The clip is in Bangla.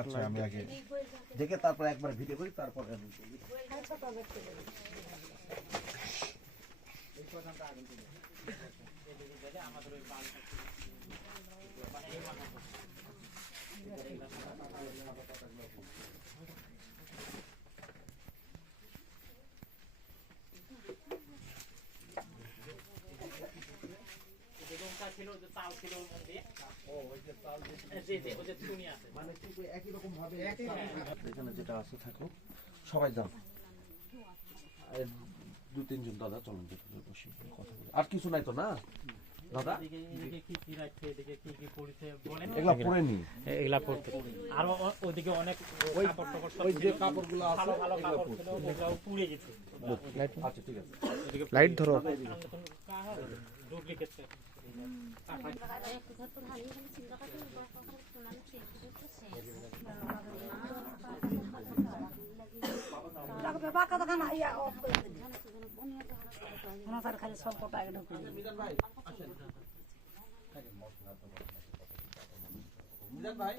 আচ্ছা আমি আগে দেখে তারপর একবার ভিডিও করি তারপর এখানে যেটা আছে থাকো সবাই যাও দু তিনজন দাদা চলেন বসি কথা বলি আর কিছু নাই তো না দাদা এগুলা পরে নি এগুলা পড়তে আর ওইদিকে অনেক ওই যে কাপড়গুলো আছে পুড়ে গেছে। আচ্ছা ঠিক আছে লাইট ধরো ডুপ্লিকেট খালি স্বল্প টাকা ঢুকে মিজান ভাই